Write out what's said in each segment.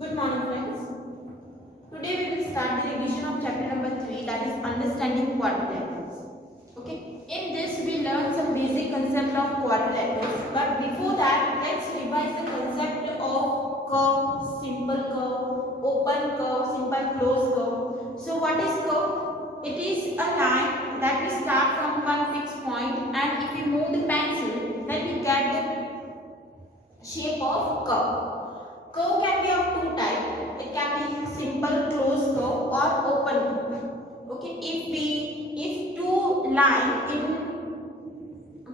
Good morning friends. Today we will start the revision of chapter number 3, that is understanding quadrilaterals. Okay. In this we learn some basic concept of quadrilaterals, but before that let's revise the concept of curve, simple curve, open curve, simple closed curve. So what is curve? It is a line that we start from one fixed point, and if we move the pencil then we get the shape of curve. Curve can be of two types. It can be simple closed curve or open curve. Okay, if two lines in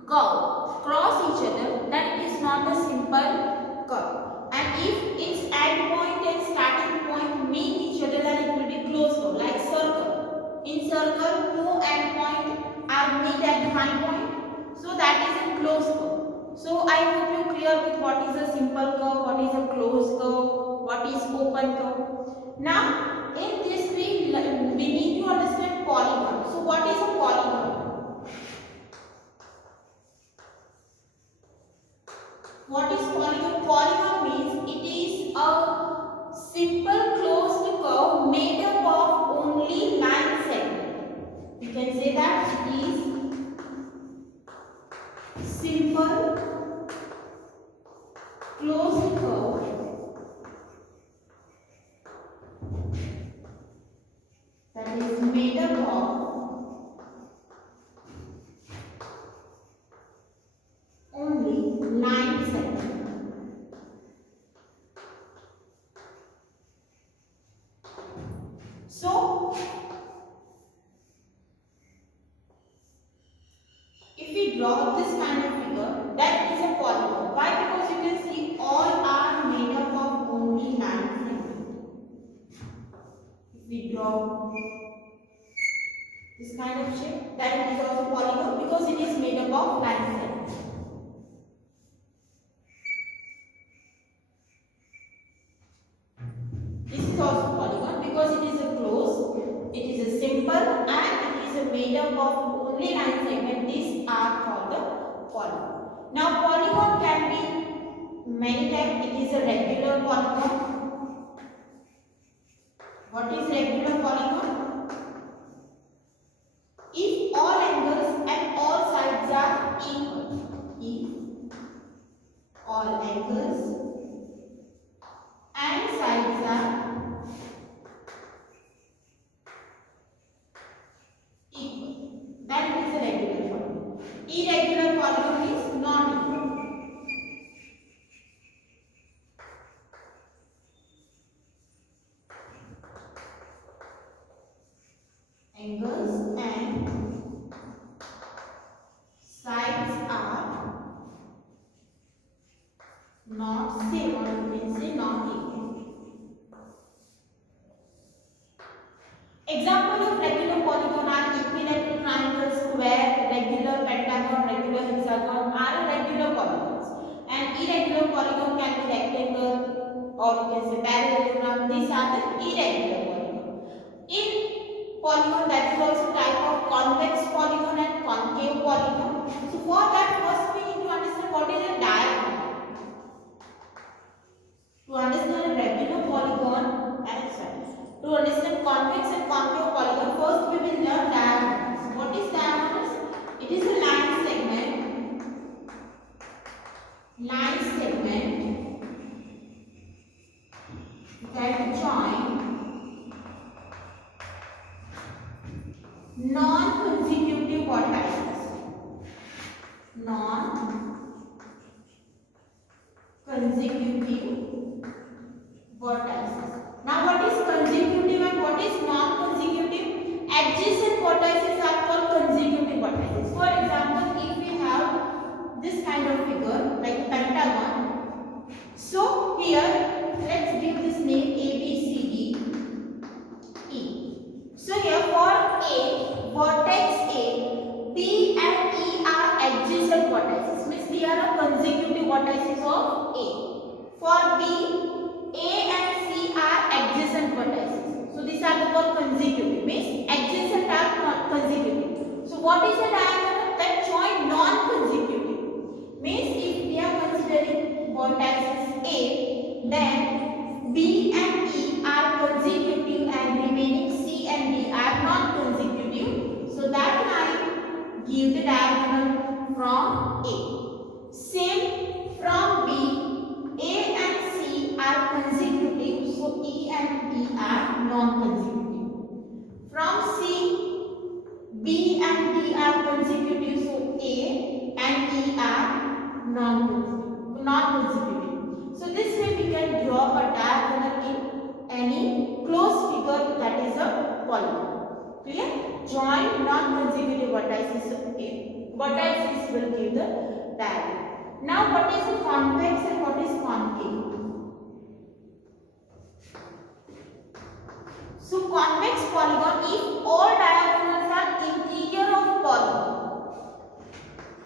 curve cross each other, then it is not a simple curve. And if its end point and starting point meet each other, then it will be closed curve, like circle. In circle, two end points are meet at one point, so that is a closed curve. So I hope you clear with what is a simple curve, what is a closed curve, what is open curve. Now in this we need to understand polygon. So what is a polygon? What is polygon? Polygon means it is a simple closed curve made up of only line segment. You can say that it is simple closed curve that is made up of only line segment. So if we draw this kind of figure, that is a polygon. Why? Because you can see all are made up of only line segment. If we draw this kind of shape, that it is also polygon because it is made up of line segment. This is also polygon because it is a closed, it is a simple, and it is made up of only line segment. These are called the polygon. Now polygon can be many types. It is a regular polygon. What is regular polygon? If all angles and all sides are equal. If all angles and sides are equal, then it is a regular polygon. Irregular polygon is not equal. Angles and sides are not same, or you can say not equal. Example of regular polygon are equilateral triangle, square, regular pentagon, regular hexagon are regular polygons. And irregular polygon can be rectangle, or you can say parallelogram. These are the irregular polygon. In polygon, that is also type of convex polygon and concave polygon. So for that, first we need to understand what is a diagonal. To understand a regular polygon, to understand convex and concave polygon, first we will learn diagonals. What is diagonals? It is a line segment that join non-consecutive vertices. Now what is consecutive and what is non-consecutive? Adjacent vertices are called consecutive vertices. For example, if we have this kind of figure like a pentagon, so here let's give this name A, B, C, D, E. So here for A, vertex A, B and E are adjacent vertices, means they are consecutive vertices of A. For B, A and C are adjacent vertices. So these are called consecutive, means adjacent are consecutive. So what is a diagonal? That join non-consecutive, means if we are considering vertices A, then B and E are consecutive and remaining C and D are not consecutive. So that line give the diagonal from A. Same from B, A and C are consecutive, so E and D are non-consecutive. From C, B and D are consecutive, so A and E are non-consecutive. So this way we can draw a diagonal in any closed figure that is a polygon. Clear? Join non-consecutive vertices will give the diagonal. Now what is a convex and what is concave? So convex polygon, if all diagonals are interior of polygon,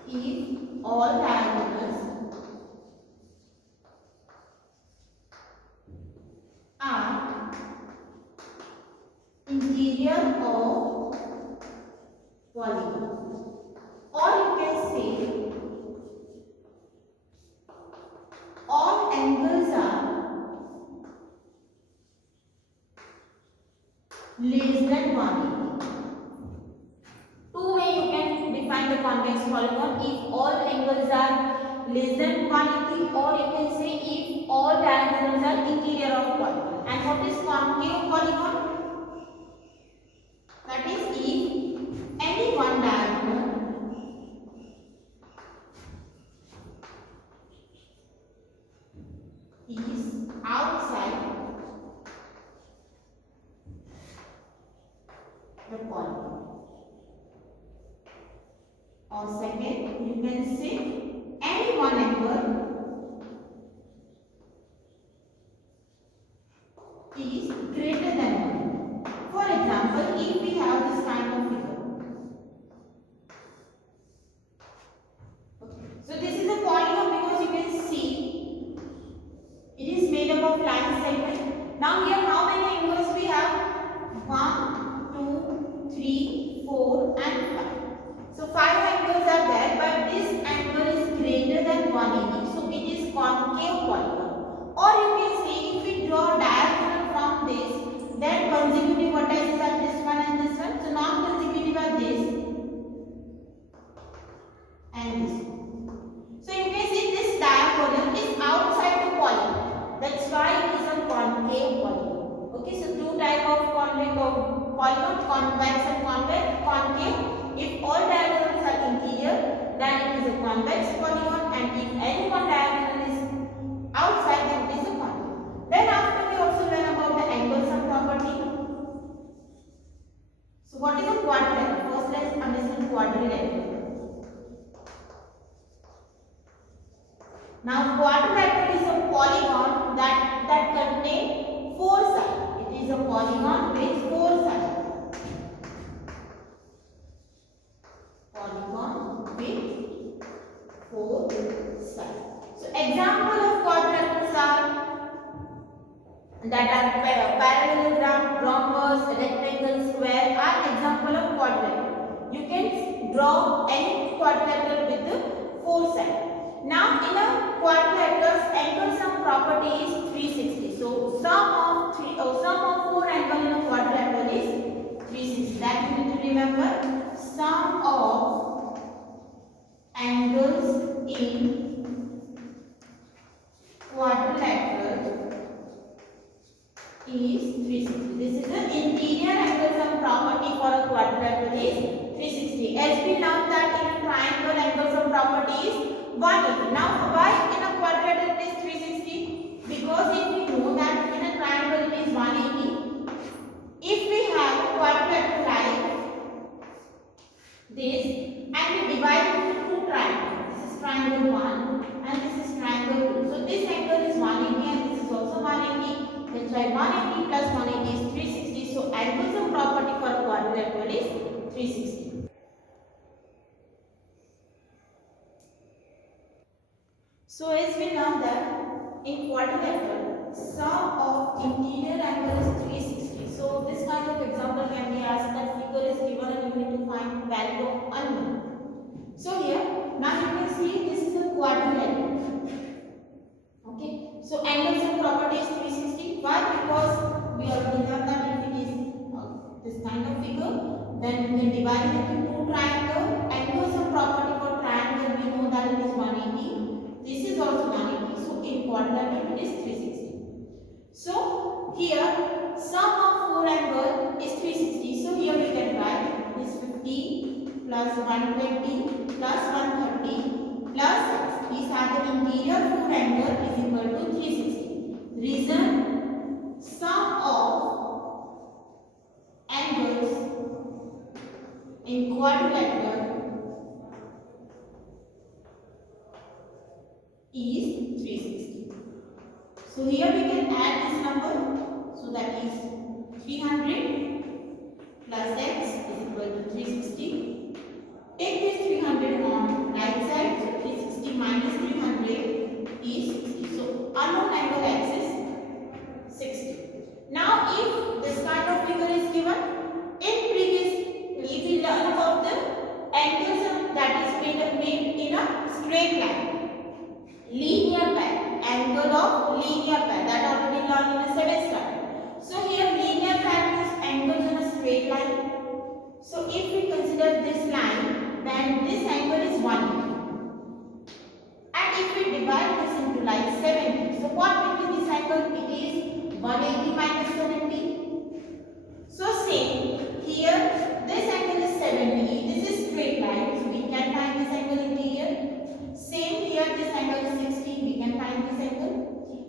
if all diagonals are interior of polygon, or you can say all angles are less than 180. Two ways you can define the convex polygon: if all angles are less than 180, or you can say if all diagonals are interior of polygon. And what is concave polygon? That is if any one diagonal is outside the polygon. Or second, you can say any one angle is greater than 1. For example, if we have this kind of figure. Okay. So this is a polygon because you can see it is made up of line segment. Now here how many angles we have? 1, 2, 3, 4 and 5. So 5 angles are there, but this angle is greater than 180. So it is concave polygon. Or you can say if we draw a diagonal from this, then consecutive vertices are this one and this one. So non-consecutive are this and this one. So you can see this diagonal is outside the polygon. That's why it is a concave polygon. Okay, so two type of polygon, convex and concave. If all diagonals are interior, then it is a convex polygon, and if any one diagonal is outside, then it is a concave. Then after we also learn about the angle sum property. So what is a quadrilateral? First let's understand quadrilateral. Now quadrilateral is a polygon that contains 4 sides. It is a polygon with 4 sides. Polygon with 4 sides. So example of quadrilaterals are that are parallelogram, rhombus, rectangle, square are example of quadrilateral. You can draw any quadrilateral with the 4 sides. Now in a quadrilaterals, angle sum property is 360. So sum of 4 angles in a quadrilateral is 360. That you need to remember. Sum of angles in quadrilateral is 360. This is the interior angle sum property for a quadrilateral is 360. As we learned that in a triangle angle sum property is 180. Now why in a quadrilateral it is 360? Because if we know that in a triangle it is 180. If we have a quadrilateral like this and we divide it into two triangles. This is triangle 1 and this is triangle 2. So this angle is 180 and this is also 180. That's why 180 plus 180 is 360. So angle sum property for a quadrilateral is 360. So as we learned that in quadrilateral, sum of interior angle is 360. So this kind of example can be asked that figure is given and you need to find value of unknown. So here, now you can see this is a quadrilateral. Okay. So angle sum property is 360. Why then we can divide it into two triangles. Angle sum property for triangle, we know that it is 180. This is also 180. So in quadrilateral it is 360. So here sum of four angles is 360. So here we can write this 50 plus 120 plus 130 plus 6. These are the interior four angle is equal to 360. Reason, sum of angles in quadrilateral is 360. So here we can add this number. So that is 300 plus x is equal to 360. Take this 300 on right side. So 360 minus 300 is 60. So unknown angle x is 60. Now if this kind of figure is given, in previous if we learn about the angles that is made in a straight line, linear pair, angle of linear pair, that already learned in the 7th standard. So here linear pair is angles in a straight line. So if we consider this line, then this angle is 180. And if we divide this into like 70, so what will be this angle? It is 180 minus 70. So same here. This angle is 70. This is straight line. So we can find this angle interior. Same here. This angle is 60. We can find this angle.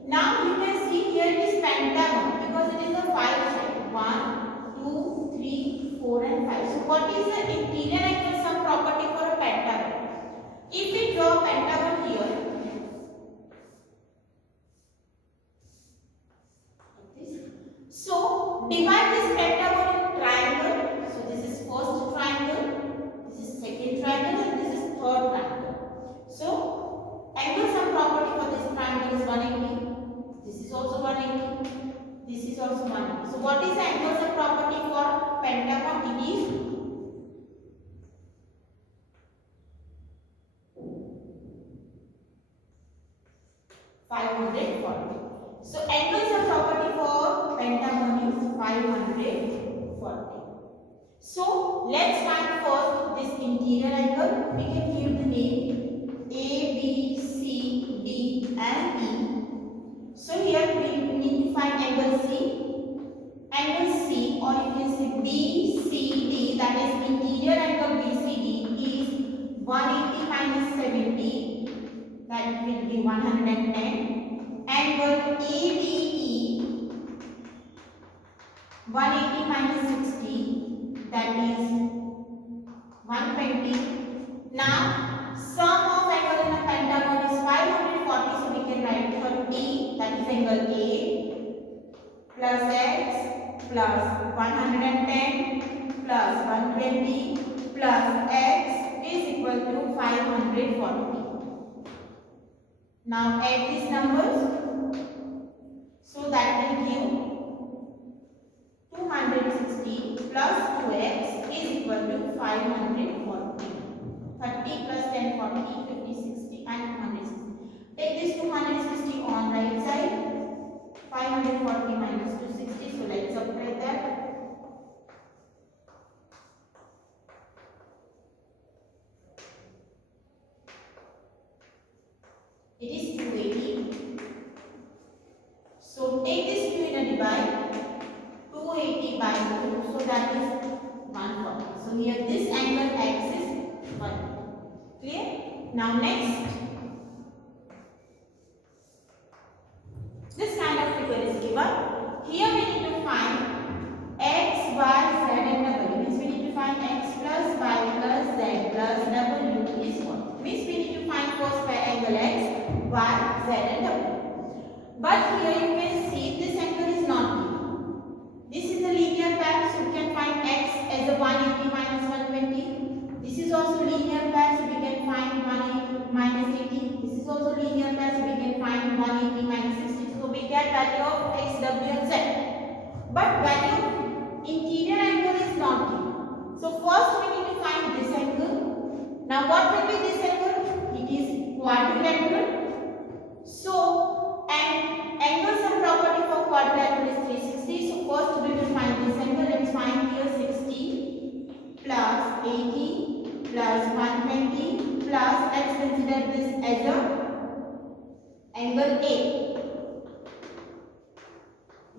Now you can see here it is pentagon because it is a 5 shape. 1, 2, 3, 4 and 5. So what is the interior angle sum property for a pentagon? If we draw a pentagon here, so divide this pentagon in triangle. So this is first triangle, this is second triangle and this is third triangle. So angle sum property for this triangle is 180. This is also 180. This is also 180. So what is the angle sum property for pentagon? It is 540. So angle sum property for pentagon is 540. So let's find first this interior angle. We can give the name A, B, C, D and E. So here we need to find angle C. Angle C, or you can say BCD, that is interior angle BCD is 180 minus 70, that will be 110. Angle ADE 180 minus 60, that is 120. Now sum of angle in a pentagon is 540, so we can write 30, that is angle A, plus x plus 110 plus 120 plus x is equal to 540. Now add these numbers. So that will give 260 plus 2x is equal to 540. 30 plus 10, 40, 50, 60 and 260. Take this 260 on right side. 540 minus 260. So let's subtract that. It is 280. So take this 2 in a divide. 280 by 2. So that is 140. So here this angle x is 1. Clear? Now next. This kind of figure is given. Here we need to find x, y, z and w. Means we need to find x plus y plus z plus w is what? Means we need to find first by angle x, y, z and w. But here you can see this angle is not given. This is a linear pair, so we can find x as a 180 minus 120. This is also linear pair, so we can find 180 minus 80. This is also linear pair, so we can find 180 minus 60. So we get value of x, w and z. But value of interior angle is not given. So first we need to find this angle. Now what will be this angle? It is quadrilateral. So angle sum property for quadrilateral is 360. So first we will find this angle. Let's find here 60 plus 80 plus 120 plus, let's consider this as a angle A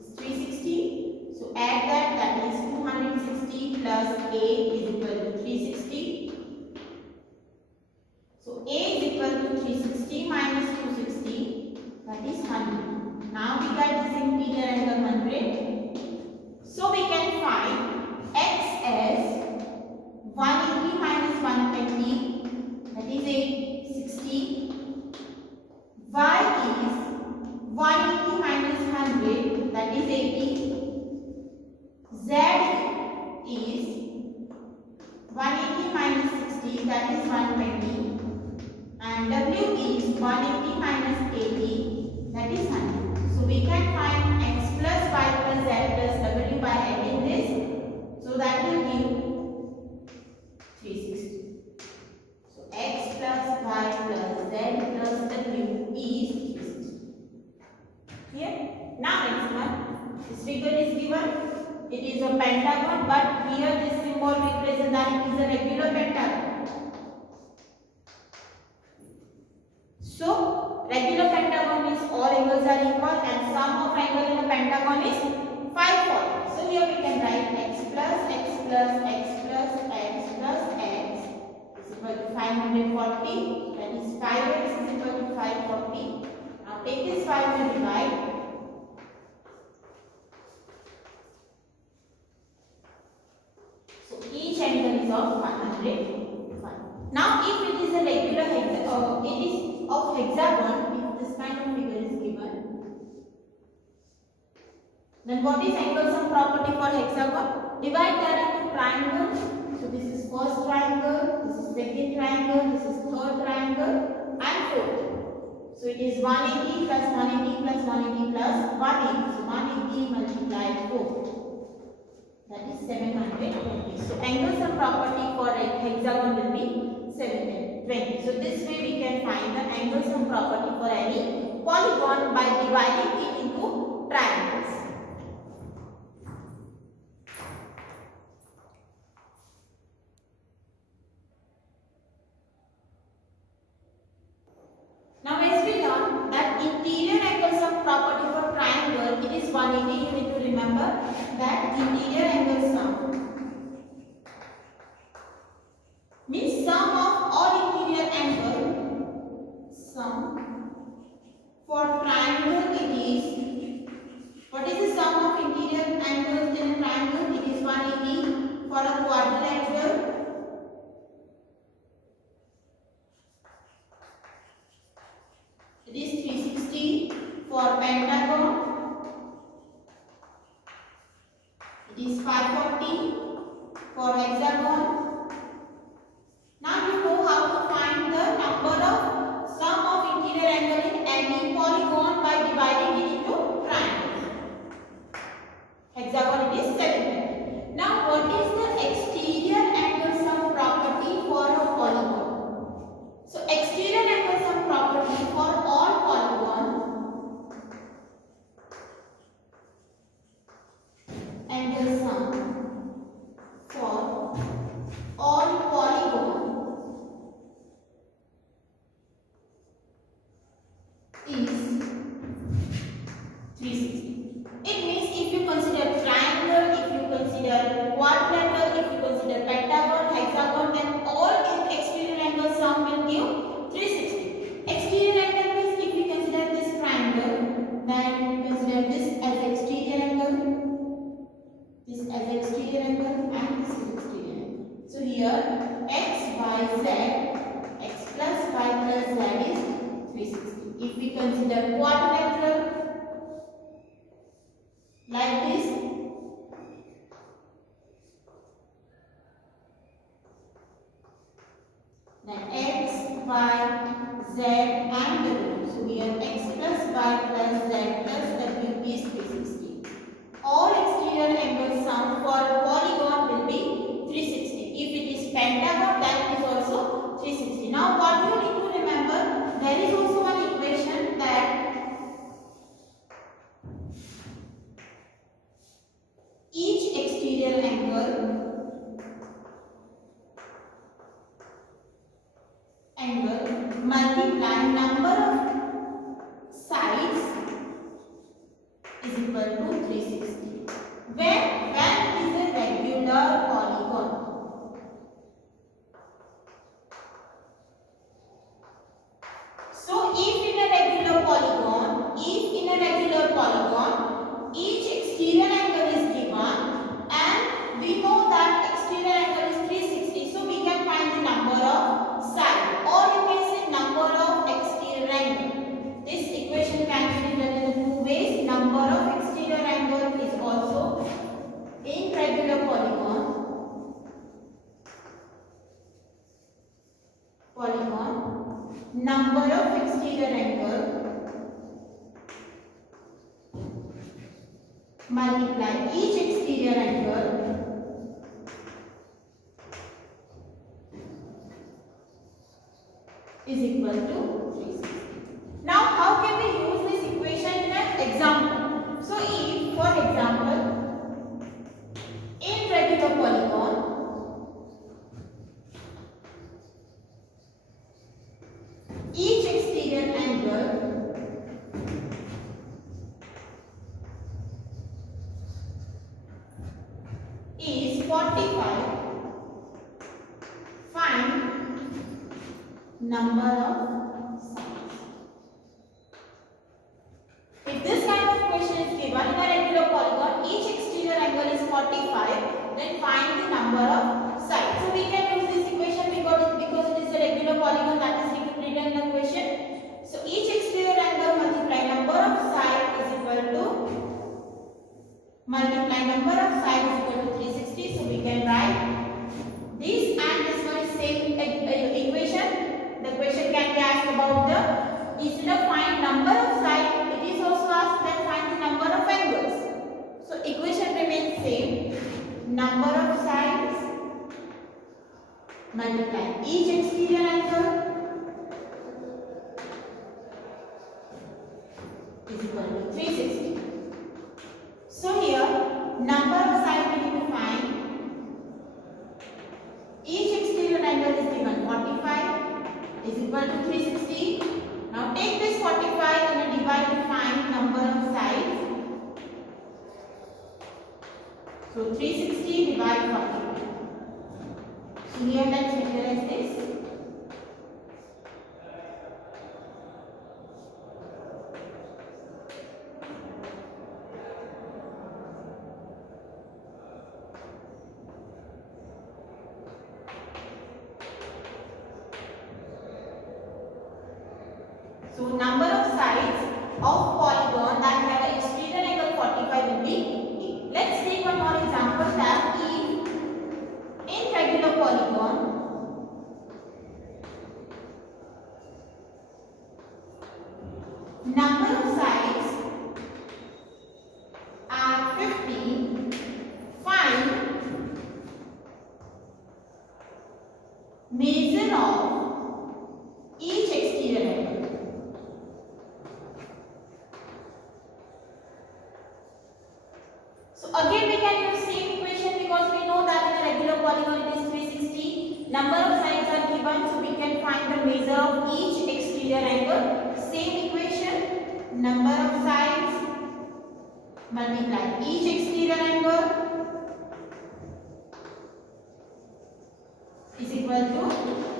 is 360. So add that is 260 plus A is equal to 360. So A is equal to 360 minus 260, that is 100. Now we got this interior angle 100. So we can find X as 180 minus 120, that is 60. Y is 180 minus 100, that is 80. Z is 180 minus 60, that is 120. And W is 180 minus 80, that is 100. So we can find X plus Y plus Z plus W by adding this. So that will give 360. So X plus Y plus Z plus W is 360. Here. Now next one. This figure is given. It is a pentagon, but here this symbol represents that it is a regular pentagon. So regular pentagon means all angles are equal and sum of angle in a pentagon is 540. So here we can write X plus X plus X plus X plus X is equal to 540. That is 5x is equal to 540. Now take this 5 and divide. So each angle is of 105. Now if it is a regular hexagon, it is of hexagon, if this kind of figure is given, then what is angle sum property for hexagon? Divide that into triangle. So this is first triangle, this is second triangle, this is third triangle and fourth. So it is 180 plus 180 plus 180 plus 180. So 180 multiplied 4. That is 720. So angle sum property for a hexagon will be 720. So this way we can find the angle sum property for any polygon by dividing it into triangles. Now as we learn that interior angle sum property for triangle, it is 180. You need to remember that interior angle sum means sum of all interior angle. Sum for triangle it is, what is the sum of interior angles in a triangle? It is 180. For a quadrilateral it is 360. For pentagon it is 540. For hexagon, now you know how to find the number of sum of interior angle in any polygon by dividing it into triangles. Hexagon it is 720. Now what is the exterior angle sum property for a polygon? So exterior angle sum property for all polygon, angle sum for all polygon is 360. It means if you consider triangle, if you consider quadrilateral, if you consider pentagon, hexagon, then all exterior angle sum will give 360. Exterior angle means if you consider this triangle, then consider this as exterior angle, this as exterior angle, and this is exterior angle. So here x, y, z, x plus y plus z is 360. If we consider quadrilateral like this, then x, y, z and w. So here x plus y plus z plus w is 360. All exterior angle sum for polygon will be 360. If it is pentagon, that is also 360. Now what you need to remember, there is also one equation that each exterior angle equal to 360. When is a regular polygon? So if in a regular polygon, each exterior angle is given and we know that exterior angle is 360, so we can find the number of side, or you can say number of exterior angle. This equation can be written in two ways. Number of exterior angle is also in regular polygon number of exterior angle multiply each exterior angle is equal to 360. Now how can we use this equation in an example? So if for example in regular polygon each exterior angle is 45, find number of sides. If this kind of question is given in a regular polygon, each exterior angle is 45, then find the number of sides. So we can use this equation because it is a regular polygon, that is written in the question. So each exterior angle multiply number of side is equal to multiply number of side is equal to 360. So we can write this and this one is same equation. The question can be asked about the, instead of find number of side, it is also asked that find the number of angles. So equation remains same. Number of sides multiply each exterior angle is equal to 360. So here number of sides we need to find. Each exterior angle is given 45 is equal to 360. Now take this 45 and divide to find number of sides. So 360 divide 45. So here let's visualize this. So number of sides of polygon that have an exterior angle 45 will be 8. Let's take one more example that if in regular polygon number of sides are 15, find measure of each exterior angle. So again we can use same equation because we know that in a regular polygon it is 360. Number of sides are given, so we can find the measure of each exterior angle. Same equation, number of sides multiply each exterior angle is equal to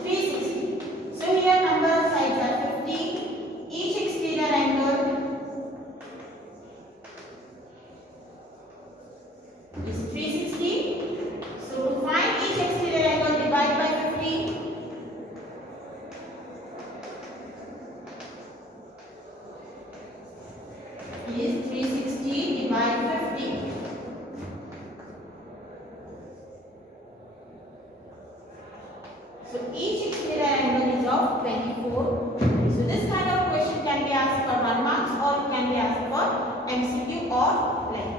360. So here number of sides are 50. Each exterior angle is 360. So to find each exterior angle, divide by 50. Is 360 divide 50. So each exterior angle is of 24. So this kind of question can be asked for 1 mark or it can be asked for MCQ or like.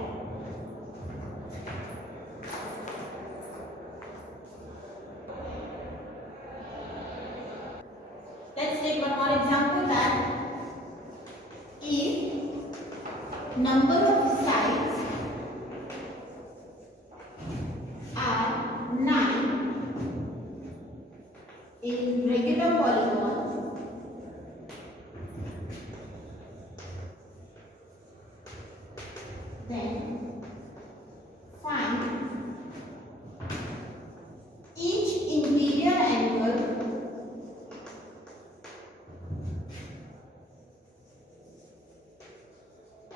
Let's take one more example that if number of sides are 9 in regular polygon Then find each interior angle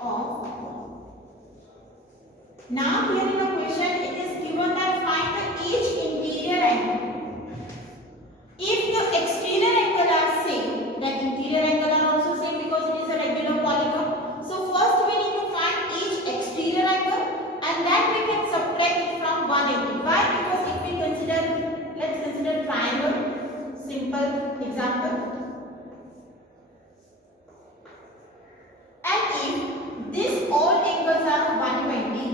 of. Now here in the question it is given that find each interior angle. If the exterior angle are same, then interior angle are also same because it is a regular polygon. So first we need to find each exterior angle and then we can subtract it from 180. Why? Because if we consider, let's consider triangle, simple example. And if these all angles are 120,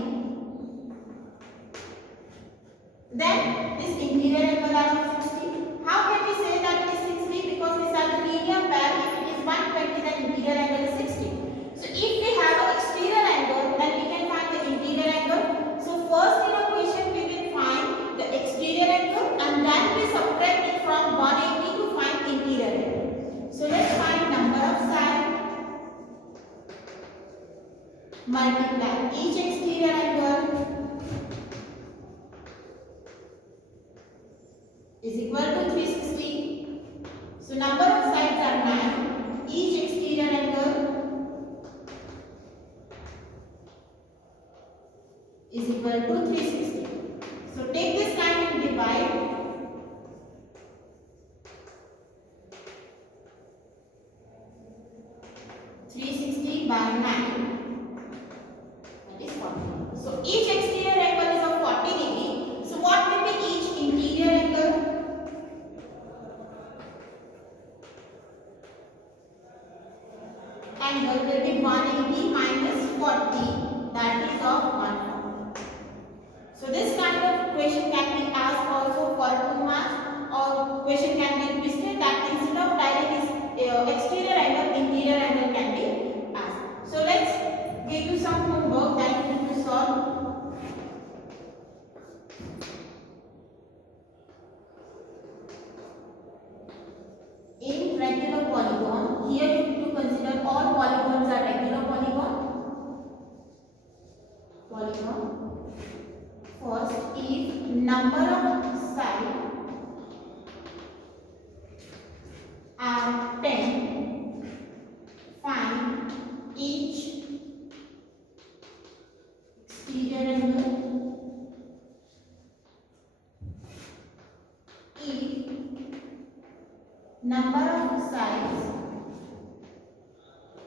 then this interior angle are 60. How can we say that it is 60? Because these are the linear pair. If it is 120, then interior angle is 60. So if we have an exterior angle, then we can find the interior angle. So first in a question we will find the exterior angle and then we subtract it from 180 to find interior angle. So let's find number of sides multiply each exterior angle is equal to 360. So number of sides are 9. Each exterior angle is equal to 360. So take this 9 and divide. By 9, that is 40. So each exterior angle is of 40 degree. So what will be each interior angle? Angle will be 180 minus 40, that is of 140. So this kind of question can be asked also for 2 marks, or question can be twisted that instead of direct exterior angle, interior angle can be. So let's give you some homework that you need to solve. In regular polygon, here you need to consider all polygons are regular polygon. First, if number of sides are 10, find each exterior angle. If number of sides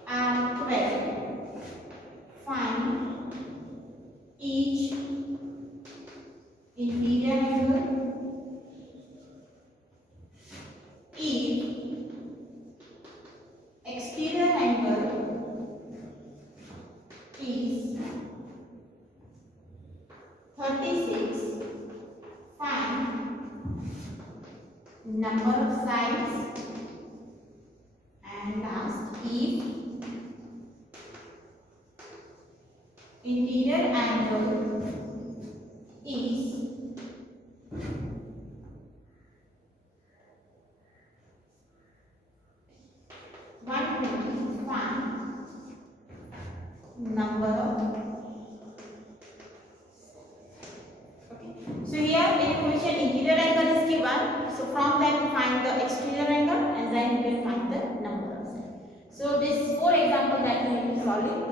are 12, find each interior angle. If exterior angle is 36, find number of sides, and last if interior angle is 120, find number of. So here in question interior angle is given. So from that we find the exterior angle and then we will find the number of sides. So this 4 examples that we need to solve it.